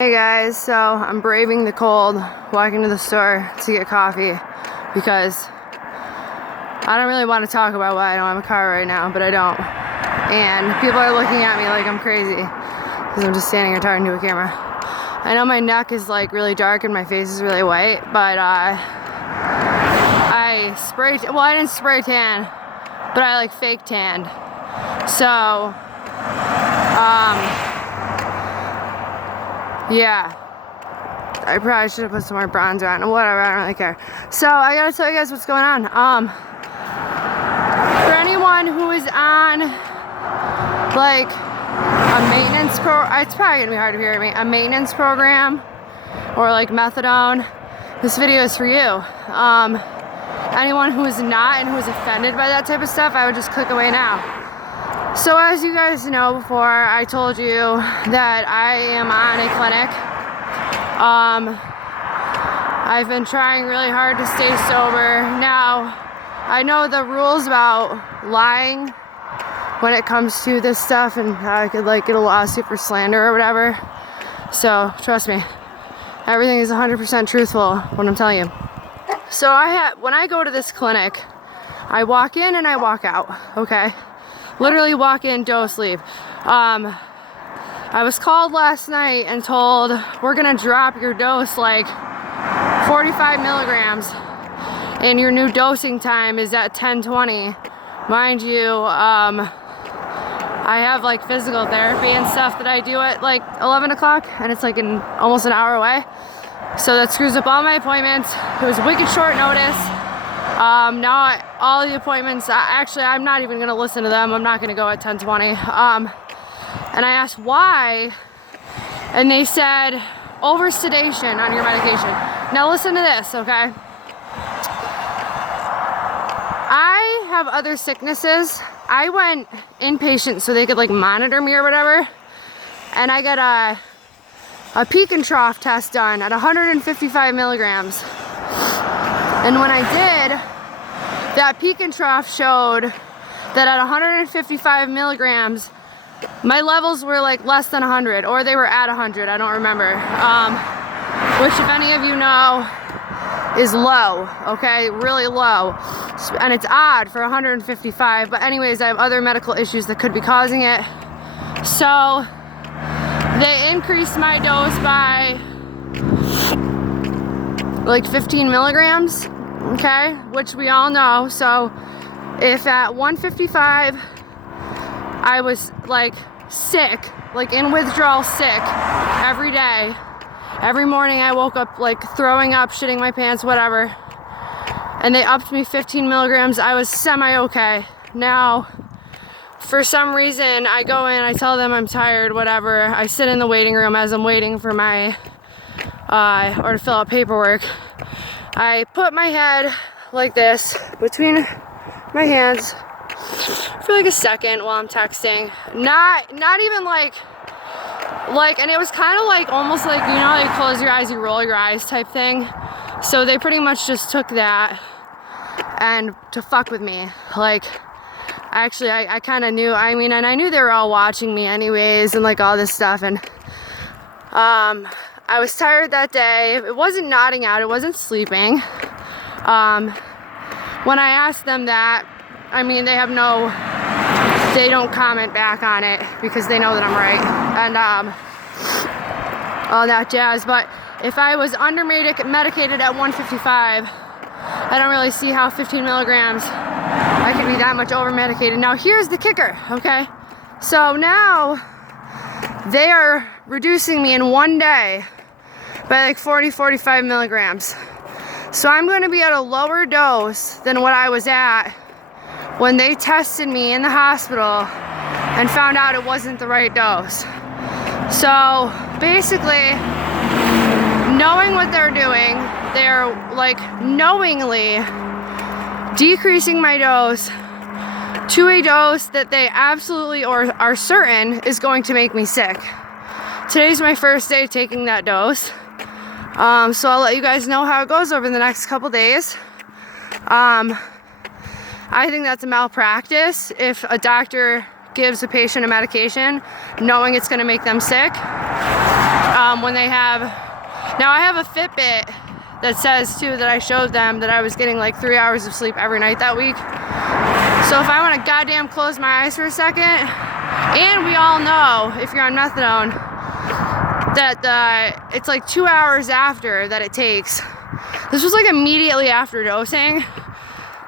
Hey guys, so I'm braving the cold, walking to the store to get coffee because I don't really want to talk about why I don't have a car right now, but I don't. And people are looking at me like I'm crazy because I'm just standing here talking to a camera. I know my neck is like really dark and my face is really white, but I didn't spray tan, but I like fake tanned. So, yeah, I probably should have put some more bronzer on or whatever, I don't really care. So I gotta tell you guys what's going on. For anyone who is on like a maintenance it's probably gonna be hard to hear me, a maintenance program or like methadone, this video is for you. Anyone who is not and who is offended by that type of stuff, I would just click away now. So as you guys know, before I told you that I am on a clinic. I've been trying really hard to stay sober. Now, I know the rules about lying when it comes to this stuff, and I could like get a lawsuit for slander or whatever. So trust me, everything is 100% truthful when I'm telling you. So when I go to this clinic, I walk in and I walk out, okay? Literally walk in, dose, leave. I was called last night and told we're gonna drop your dose like 45 milligrams and your new dosing time is at 10:20. Mind you, I have like physical therapy and stuff that I do at like 11 o'clock and it's like almost an hour away. So that screws up all my appointments. It was wicked short notice. Now all the appointments, actually I'm not even gonna listen to them. I'm not gonna go at 10:20. And I asked why, and they said over-sedation on your medication. Now listen to this, okay? I have other sicknesses. I went inpatient so they could like monitor me or whatever, and I got a peak and trough test done at 155 milligrams. And when I did, that peak and trough showed that at 155 milligrams, my levels were like less than 100, or they were at 100, I don't remember. Which, if any of you know, is low, okay? Really low. And it's odd for 155, but anyways, I have other medical issues that could be causing it. So, they increased my dose by like 15 milligrams, okay? Which we all know. So, if at 155, I was like sick, like in withdrawal sick every day. Every morning I woke up like throwing up, shitting my pants, whatever. And they upped me 15 milligrams. I was semi-okay. Now, for some reason, I go in, I tell them I'm tired, whatever. I sit in the waiting room as I'm waiting for my, or to fill out paperwork. I put my head like this between my hands for like a second while I'm texting. Not even like, and it was kind of like almost like, you know, you close your eyes, you roll your eyes type thing. So they pretty much just took that and to fuck with me. Like, actually, I kind of knew, I mean, and I knew they were all watching me anyways and like all this stuff. And I was tired that day. It wasn't nodding out, it wasn't sleeping. When I asked them that, I mean, they don't comment back on it because they know that I'm right and all that jazz. But if I was medicated at 155, I don't really see how 15 milligrams I could be that much over medicated. Now here's the kicker, okay? So now they are reducing me in one day by like 45 milligrams. So I'm going to be at a lower dose than what I was at when they tested me in the hospital and found out it wasn't the right dose. So basically, knowing what they're doing, they're like knowingly decreasing my dose to a dose that they absolutely are certain is going to make me sick. Today's my first day taking that dose. So I'll let you guys know how it goes over the next couple days. I think that's a malpractice if a doctor gives a patient a medication knowing it's going to make them sick. when they have, now I have a Fitbit that says too that I showed them that I was getting like 3 hours of sleep every night that week. So if I want to goddamn close my eyes for a second, and we all know if you're on methadone that it's like 2 hours after that it takes. This was like immediately after dosing.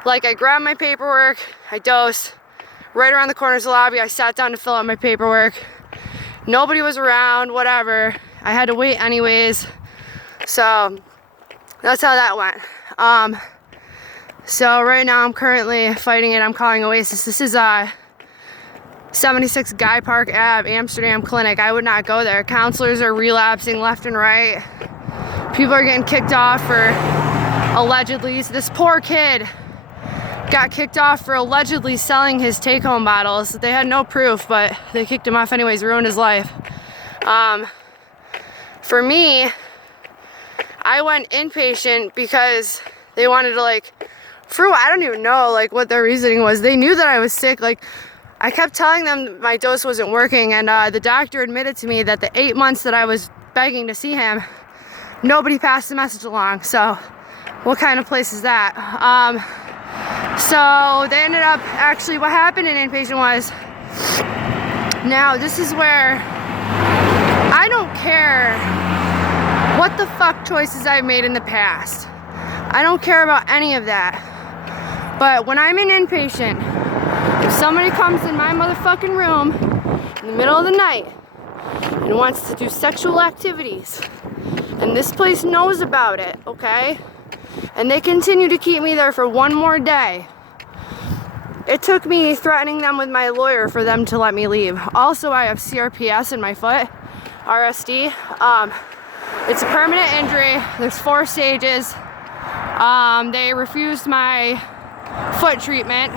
Like I grabbed my paperwork, I dosed. Right around the corners of the lobby, I sat down to fill out my paperwork. Nobody was around, whatever. I had to wait anyways. So that's how that went. So right now I'm currently fighting it. I'm calling Oasis. This is 76 Guy Park Ave, Amsterdam Clinic. I would not go there. Counselors are relapsing left and right. People are getting kicked off for allegedly, this poor kid got kicked off for allegedly selling his take-home bottles. They had no proof, but they kicked him off anyways, ruined his life. For me, I went inpatient because they wanted to I don't even know what their reasoning was. They knew that I was sick. I kept telling them my dose wasn't working, and the doctor admitted to me that the 8 months that I was begging to see him, nobody passed the message along. So what kind of place is that? So they ended up, actually what happened in inpatient was, now this is where I don't care what the fuck choices I've made in the past. I don't care about any of that. But when I'm in inpatient, if somebody comes in my motherfucking room in the middle of the night and wants to do sexual activities, and this place knows about it, okay? And they continue to keep me there for one more day. It took me threatening them with my lawyer for them to let me leave. Also, I have CRPS in my foot, RSD. It's a permanent injury. There's 4 stages. They refused my foot treatment.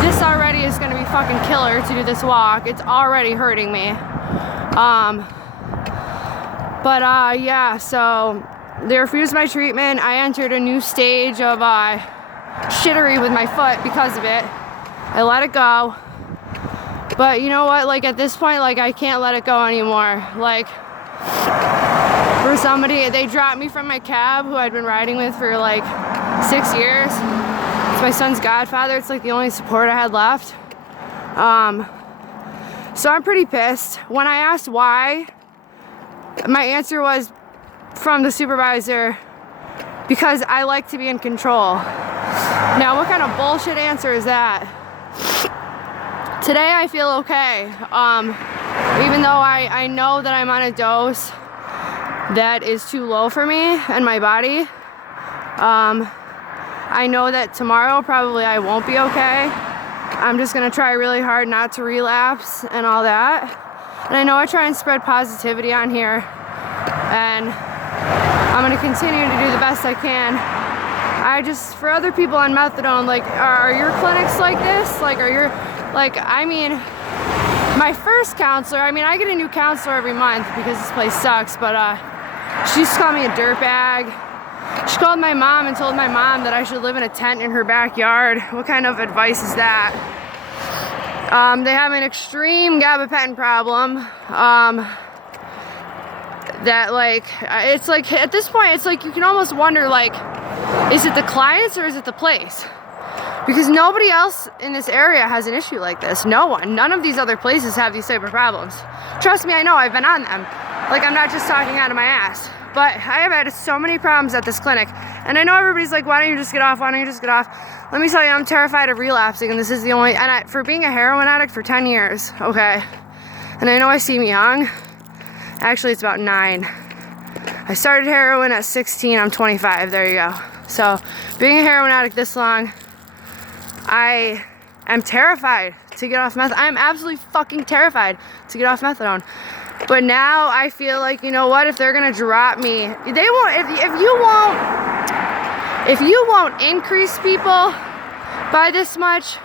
This already is gonna be fucking killer to do this walk. It's already hurting me. Yeah, so they refused my treatment. I entered a new stage of shittery with my foot because of it. I let it go. But you know what, at this point, I can't let it go anymore. For somebody, they dropped me from my cab who I'd been riding with for 6 years. It's my son's godfather. It's the only support I had left. So I'm pretty pissed. When I asked why, my answer was from the supervisor, because I like to be in control. Now, what kind of bullshit answer is that? Today I feel okay. Even though I know that I'm on a dose that is too low for me and my body. I know that tomorrow probably I won't be okay. I'm just gonna try really hard not to relapse and all that. And I know I try and spread positivity on here, and I'm gonna continue to do the best I can. For other people on methadone, are your clinics like this? Are your, my first counselor, I get a new counselor every month because this place sucks, but she used to call me a dirtbag. She called my mom and told my mom that I should live in a tent in her backyard. What kind of advice is that? They have an extreme gabapentin problem. It's at this point, it's you can almost wonder, is it the clients or is it the place? Because nobody else in this area has an issue like this. No one. None of these other places have these type of problems. Trust me, I know. I've been on them. I'm not just talking out of my ass. But I have had so many problems at this clinic. And I know everybody's why don't you just get off? Why don't you just get off? Let me tell you, I'm terrified of relapsing. And this is the only, for being a heroin addict for 10 years, okay? And I know I seem young. Actually, it's about 9. I started heroin at 16. I'm 25. There you go. So, being a heroin addict this long, I am terrified to get off meth. I'm absolutely fucking terrified to get off methadone. But now I feel you know what? If they're gonna drop me, they won't. If you won't increase people by this much,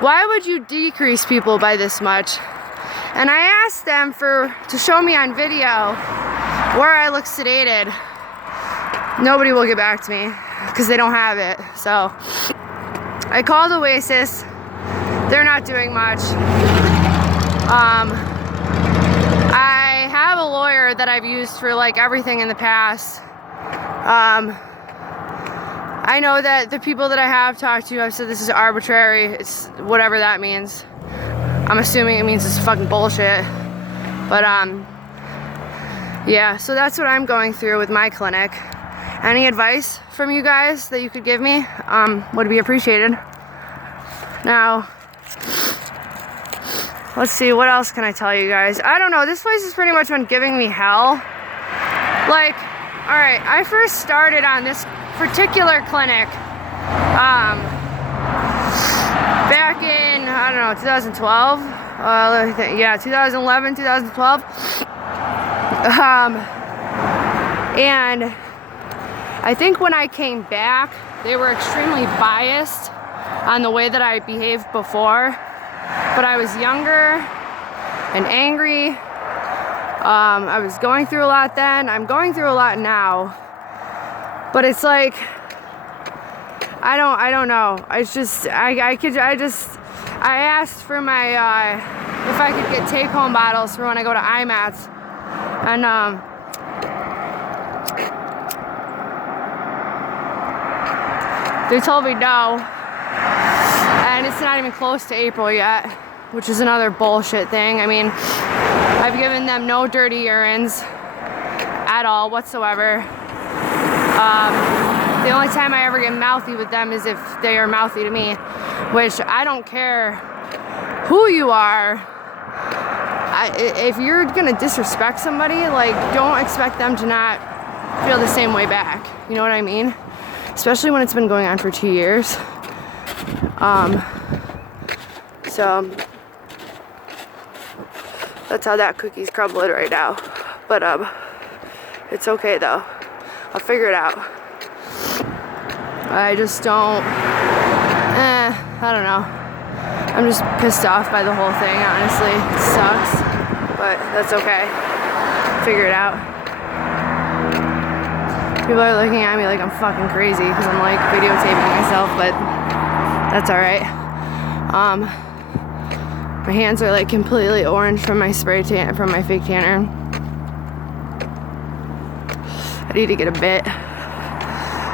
why would you decrease people by this much? And I asked them to show me on video where I look sedated. Nobody will get back to me because they don't have it. So I called Oasis. They're not doing much. I have a lawyer number that I've used for like everything in the past. I know that the people that I have talked to, I've said this is arbitrary. It's whatever that means. I'm assuming it means it's fucking bullshit. But yeah, so that's what I'm going through with my clinic. Any advice from you guys that you could give me would be appreciated. Now, let's see, what else can I tell you guys? I don't know, this place has pretty much been giving me hell. Like, alright, I first started on this particular clinic back in, I don't know, 2012? Let me think, yeah, 2011, 2012. And I think when I came back, they were extremely biased on the way that I behaved before. But I was younger and angry. I was going through a lot then. I'm going through a lot now. But it's like, I don't know. It's just, I asked for my, if I could get take-home bottles for when I go to IMATs. And, they told me no. And it's not even close to April yet, which is another bullshit thing. I mean, I've given them no dirty urines at all whatsoever. The only time I ever get mouthy with them is if they are mouthy to me, which I don't care who you are. If you're gonna disrespect somebody, like, don't expect them to not feel the same way back. You know what I mean? Especially when it's been going on for 2 years. So that's how that cookie's crumbling right now. But it's okay though. I'll figure it out. I just don't, I don't know. I'm just pissed off by the whole thing, honestly. It sucks, but that's okay. Figure it out. People are looking at me like I'm fucking crazy because I'm like videotaping myself, but that's alright. My hands are like completely orange from my spray tan, from my fake tanner. I need to get a bit.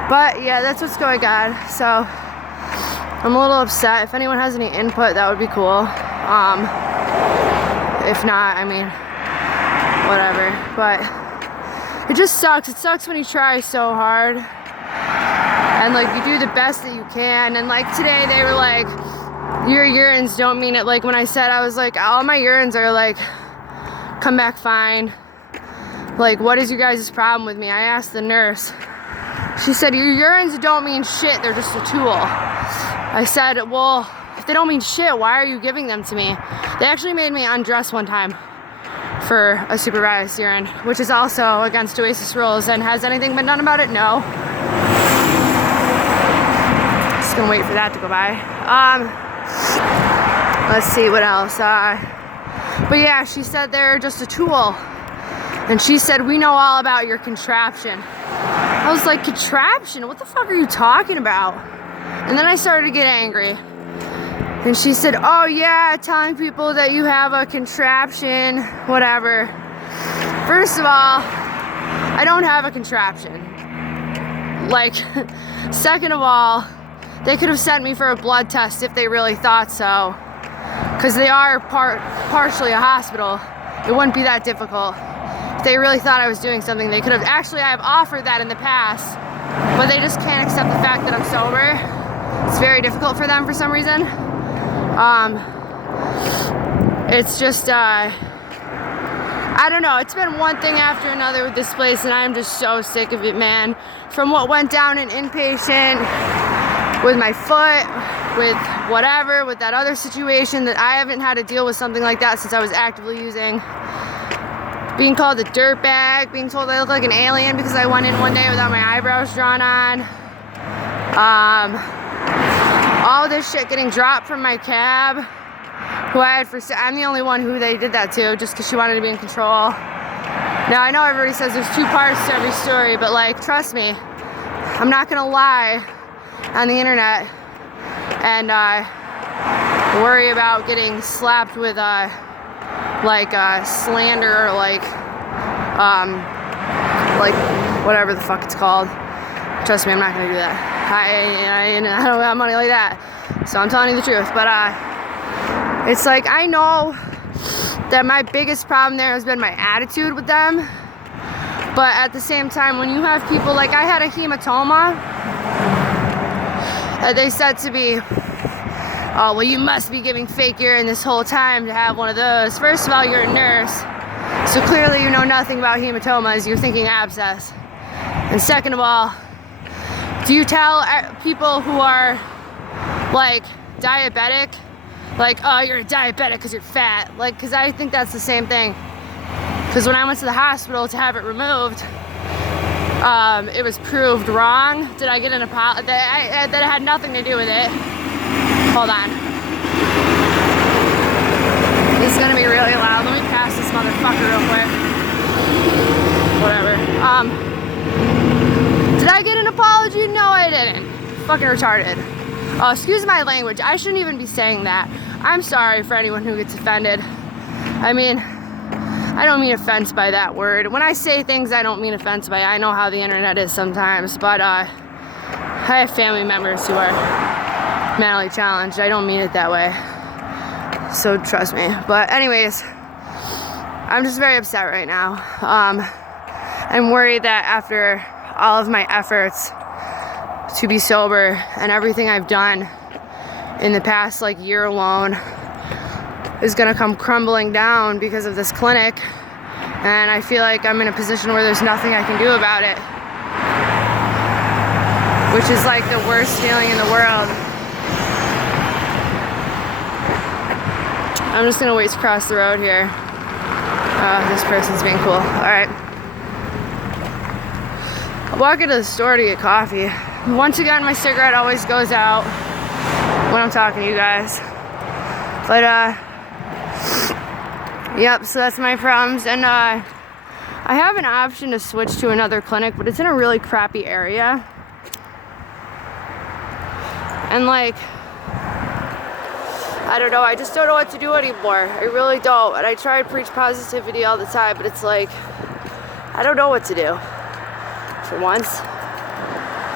But yeah, that's what's going on. So I'm a little upset. If anyone has any input, that would be cool. If not, I mean, whatever. But it just sucks. It sucks when you try so hard and like you do the best that you can. And like today they were like, your urines don't mean it. Like when I said, I was like, all my urines are like, come back fine. Like, what is you guys' problem with me? I asked the nurse. She said, your urines don't mean shit, they're just a tool. I said, well, if they don't mean shit, why are you giving them to me? They actually made me undress one time for a supervised urine, which is also against Oasis rules. And has anything been done about it? No. Just gonna wait for that to go by. Let's see what else. But yeah, she said they're just a tool. And she said, we know all about your contraption. I was like, contraption? What the fuck are you talking about? And then I started to get angry. And she said, oh yeah, telling people that you have a contraption, whatever. First of all, I don't have a contraption. Like, second of all, they could have sent me for a blood test if they really thought so. Because they are partially a hospital. It wouldn't be that difficult. If they really thought I was doing something, they could have. Actually, I have offered that in the past, but they just can't accept the fact that I'm sober. It's very difficult for them for some reason. It's just, I don't know. It's been one thing after another with this place, and I'm just so sick of it, man. From what went down in inpatient, with my foot, with whatever, with that other situation that I haven't had to deal with something like that since I was actively using. Being called a dirtbag, being told I look like an alien because I went in one day without my eyebrows drawn on. All this shit getting dropped from my cab, who I had I'm the only one who they did that to, just because she wanted to be in control. Now, I know everybody says there's two parts to every story, but like, trust me, I'm not gonna lie on the internet and worry about getting slapped with slander or like like whatever the fuck it's called. Trust me, I'm not gonna do that. I don't got money like that, so I'm telling you the truth. But it's like, I know that my biggest problem there has been my attitude with them, but at the same time, when you have people like, I had a hematoma, they said to me, oh, well, you must be giving fake urine this whole time to have one of those. First of all, you're a nurse, so clearly you know nothing about hematomas. You're thinking abscess. And second of all, do you tell people who are like diabetic, like, oh, you're a diabetic because you're fat? Like, because I think that's the same thing. Because when I went to the hospital to have it removed, it was proved wrong. Did I get an apology? That it had nothing to do with it. Hold on. It's gonna be really loud. Let me pass this motherfucker real quick. Whatever. Did I get an apology? No, I didn't. Fucking retarded. Oh, excuse my language. I shouldn't even be saying that. I'm sorry for anyone who gets offended. I mean, I don't mean offense by that word. When I say things I don't mean offense by, I know how the internet is sometimes, but I have family members who are mentally challenged. I don't mean it that way, so trust me. But anyways, I'm just very upset right now. I'm worried that after all of my efforts to be sober and everything I've done in the past like year alone is gonna come crumbling down because of this clinic, and I feel like I'm in a position where there's nothing I can do about it, which is like the worst feeling in the world. I'm just gonna wait to cross the road here. This person's being cool. Alright. I'll walk into the store to get coffee. Once again, my cigarette always goes out when I'm talking to you guys. But, yep, so that's my problems. And, I have an option to switch to another clinic, but it's in a really crappy area. And, like, I don't know, I just don't know what to do anymore. I really don't. And I try to preach positivity all the time, but it's like, I don't know what to do. For once.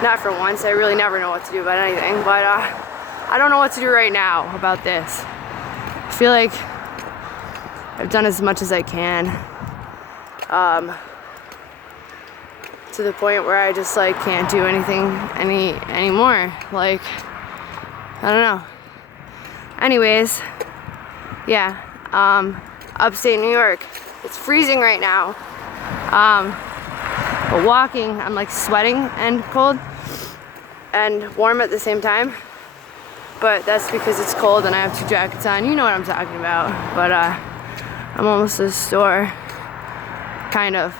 Not for once, I really never know what to do about anything, but I don't know what to do right now about this. I feel like I've done as much as I can, to the point where I just like can't do anything anymore. Like, I don't know. Anyways, yeah, upstate New York. It's freezing right now. But walking, I'm like sweating and cold and warm at the same time. But that's because it's cold and I have 2 jackets on. You know what I'm talking about. But I'm almost to the store. Kind of.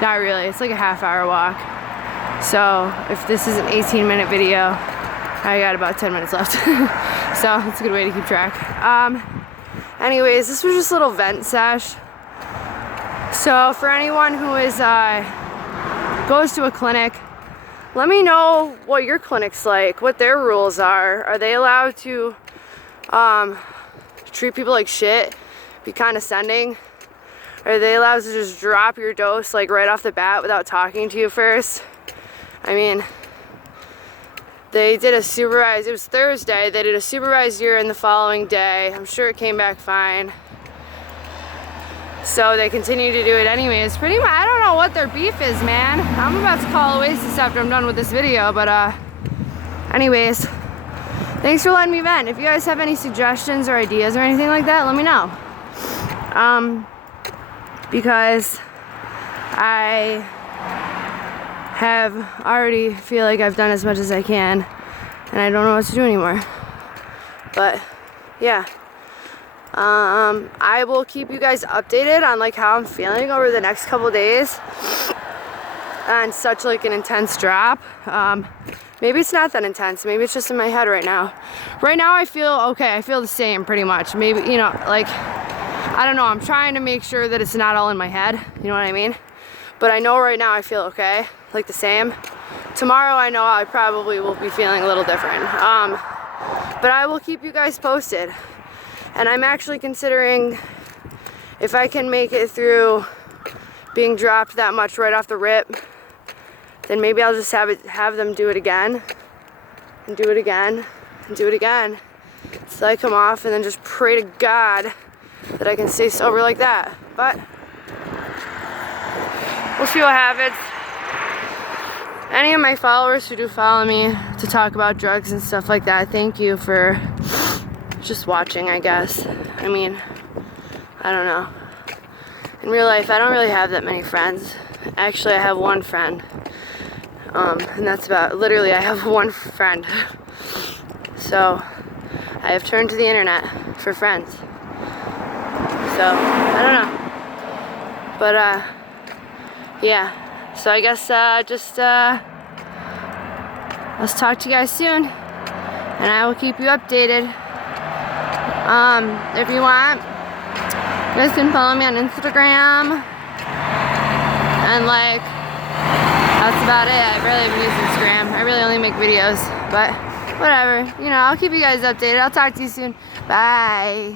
Not really. It's like a half-hour walk. So if this is an 18-minute video, I got about 10 minutes left. So it's a good way to keep track. Anyways, this was just a little vent sesh. So for anyone who is goes to a clinic, let me know what your clinic's like, what their rules are. Are they allowed to treat people like shit, be condescending? Are they allowed to just drop your dose like right off the bat without talking to you first? I mean, they did a supervised, it was Thursday, they did a supervised urine the following day. I'm sure it came back fine. So they continue to do it anyways. Pretty much, I don't know what their beef is, man. I'm about to call Oasis after I'm done with this video, but anyways, thanks for letting me vent. If you guys have any suggestions or ideas or anything like that, let me know. Because I have already feel like I've done as much as I can, and I don't know what to do anymore. But yeah. I will keep you guys updated on like how I'm feeling over the next couple days on such like an intense drop. Maybe it's not that intense. Maybe it's just in my head right now. Right now I feel okay. I feel the same pretty much. Maybe, you know, like, I don't know. I'm trying to make sure that it's not all in my head. You know what I mean? But I know right now I feel okay, like the same. Tomorrow I know I probably will be feeling a little different. But I will keep you guys posted. And I'm actually considering if I can make it through being dropped that much right off the rip, then maybe I'll just have them do it again, and do it again, and do it again, so I come off and then just pray to God that I can stay sober like that. But we'll see what happens. Any of my followers who do follow me to talk about drugs and stuff like that, thank you for just watching, I guess. I mean, I don't know. In real life, I don't really have that many friends. Actually, I have one friend. And that's about, literally, I have one friend. So, I have turned to the internet for friends. So, I don't know. But, yeah. So I guess, let's talk to you guys soon. And I will keep you updated. If you want, you guys can follow me on Instagram. And, like, that's about it. I barely even use Instagram. I really only make videos. But, whatever. You know, I'll keep you guys updated. I'll talk to you soon. Bye.